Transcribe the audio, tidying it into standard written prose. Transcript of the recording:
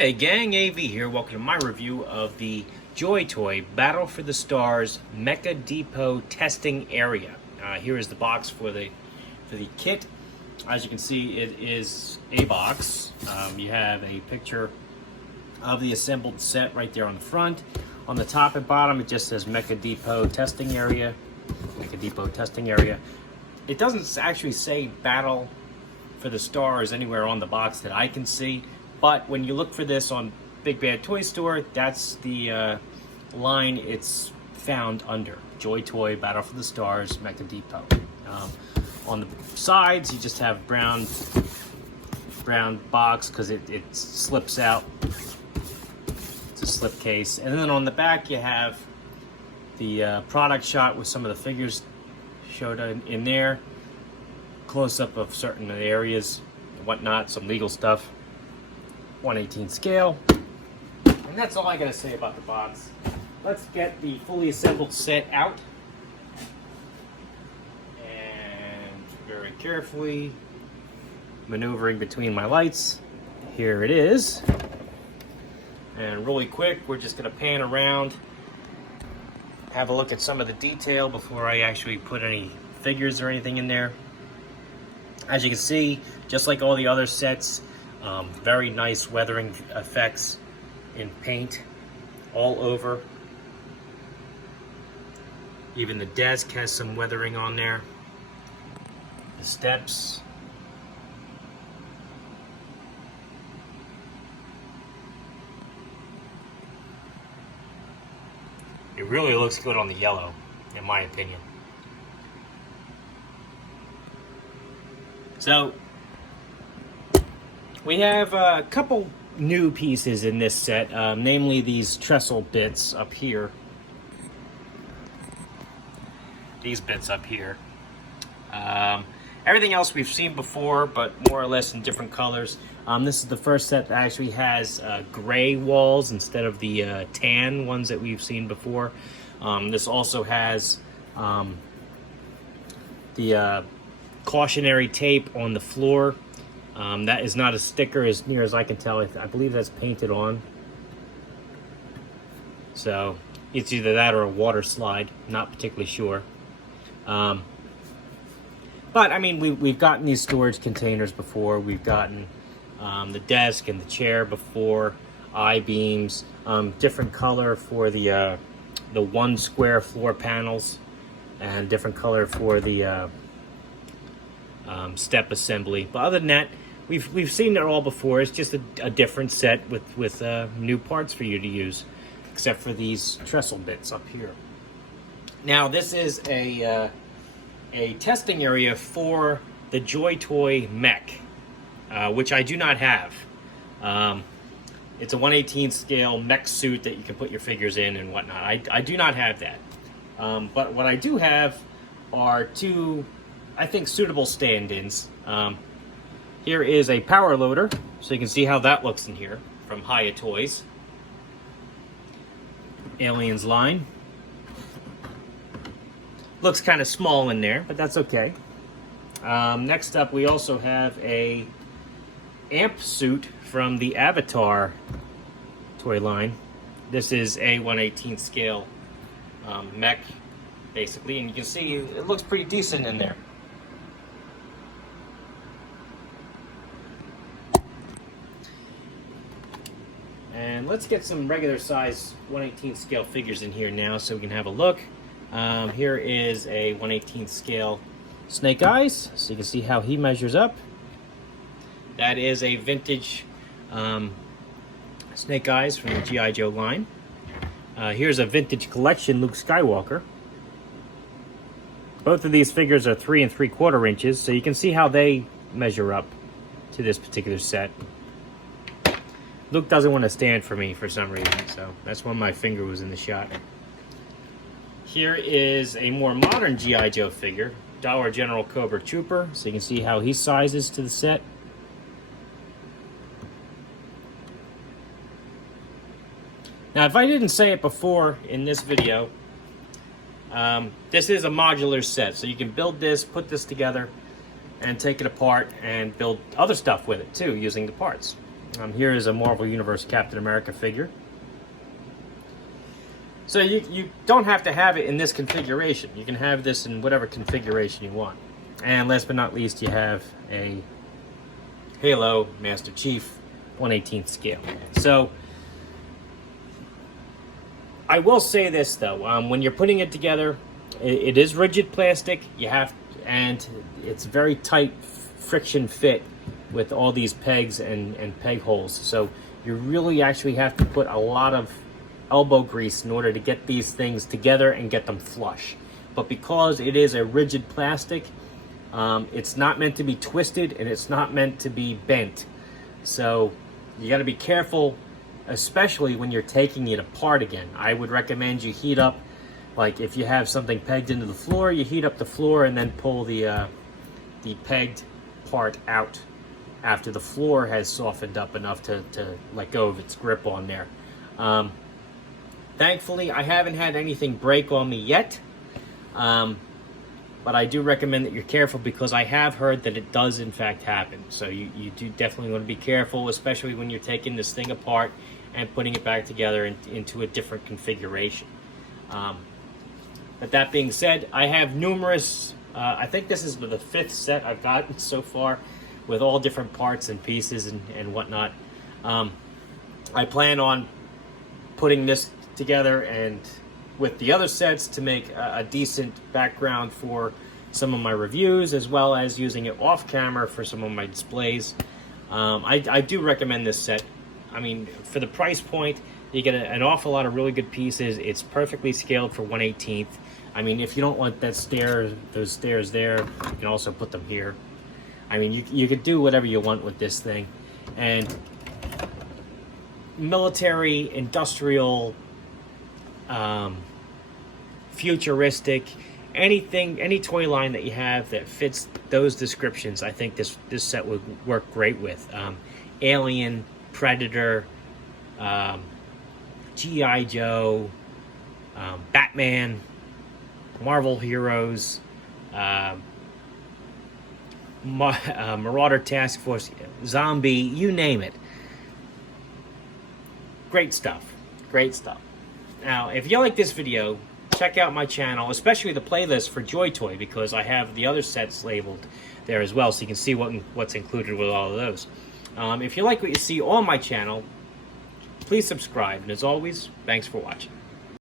Hey gang, AV here. Welcome to my review of the Joy Toy Battle for the Stars Mecha Depot testing area. Here is the box for the kit. As you can see, it is a box. You have a picture of the assembled set right there on the front. On the top and bottom, it just says Mecha Depot testing area. Mecha Depot testing area. It doesn't actually say Battle for the Stars anywhere on the box that I can see. But when you look for this on Big Bad Toy Store, that's the line it's found under. Joy Toy Battle for the Stars Mecha Depot. On the sides, you just have brown box because it slips out. It's a slip case. And then on the back, you have the product shot with some of the figures showed in there. Close-up of certain areas and whatnot, some legal stuff. 1/18 scale, and that's all I gotta say about the box. Let's get the fully assembled set out, and very carefully maneuvering between my lights. Here it is, and really quick, we're just gonna pan around, have a look at some of the detail before I actually put any figures or anything in there. As you can see, just like all the other sets, very nice weathering effects in paint all over. Even the desk has some weathering on there. The steps. It really looks good on the yellow, in my opinion. So, we have a couple new pieces in this set, namely these trestle bits up here. These bits up here. Everything else we've seen before, but more or less in different colors. This is the first set that actually has gray walls instead of the tan ones that we've seen before. This also has the cautionary tape on the floor. That is not a sticker as near as I can tell. I believe that's painted on. So it's either that or a water slide. Not particularly sure. But I mean, we've gotten these storage containers before. We've gotten the desk and the chair before. I-beams, different color for the one square floor panels, and different color for the step assembly. But other than that, we've seen it all before. It's just a different set with new parts for you to use, except for these trestle bits up here. Now this is a testing area for the Joy Toy Mech, which I do not have. It's a 1/18 scale mech suit that you can put your figures in and whatnot. I do not have that. But what I do have are two, I think, suitable stand-ins. Here is a power loader, so you can see how that looks in here from Hiya Toys. Aliens line. Looks kind of small in there, but that's okay. Next up, we also have a amp suit from the Avatar toy line. This is a 1/18 scale mech, basically, and you can see it looks pretty decent in there. And let's get some regular size 1/18 scale figures in here now so we can have a look. Here is a 1/18 scale Snake Eyes, so you can see how he measures up. That is a vintage Snake Eyes from the G.I. Joe line. Here's a vintage collection Luke Skywalker. Both of these figures are 3 3/4 inches, so you can see how they measure up to this particular set. Luke doesn't want to stand for me for some reason, so that's when my finger was in the shot. Here is a more modern G.I. Joe figure, Dollar General Cobra Trooper, so you can see how he sizes to the set. Now, if I didn't say it before in this video, this is a modular set, so you can build this, put this together, and take it apart and build other stuff with it too, using the parts. Here is a Marvel Universe Captain America figure. So you don't have to have it in this configuration. You can have this in whatever configuration you want. And last but not least, you have a Halo Master Chief 1/18th scale. So I will say this though, when you're putting it together, it is rigid plastic. And it's very tight friction fit with all these pegs and peg holes. So you really actually have to put a lot of elbow grease in order to get these things together and get them flush. But because it is a rigid plastic, it's not meant to be twisted and it's not meant to be bent. So you got to be careful, especially when you're taking it apart again. I would recommend you heat up, like if you have something pegged into the floor, you heat up the floor and then pull the pegged part out after the floor has softened up enough to let go of its grip on there. Thankfully, I haven't had anything break on me yet, but I do recommend that you're careful because I have heard that it does in fact happen. So you do definitely want to be careful, especially when you're taking this thing apart and putting it back together into a different configuration. But that being said, I have numerous, I think this is the 5th set I've gotten so far with all different parts and pieces and whatnot. I plan on putting this together and with the other sets to make a decent background for some of my reviews, as well as using it off camera for some of my displays. I do recommend this set. I mean, for the price point, you get an awful lot of really good pieces. It's perfectly scaled for 1/18th. I mean, if you don't want those stairs there, you can also put them here. I mean, you could do whatever you want with this thing. And military, industrial, futuristic, any toy line that you have that fits those descriptions, I think this set would work great with. Alien, Predator, G.I. Joe, Batman, Marvel Heroes, Marauder Task Force, Zombie, you name it. Great stuff. Great stuff. Now, if you like this video, check out my channel, especially the playlist for Joy Toy, because I have the other sets labeled there as well, so you can see what's included with all of those. If you like what you see on my channel, please subscribe. And as always, thanks for watching.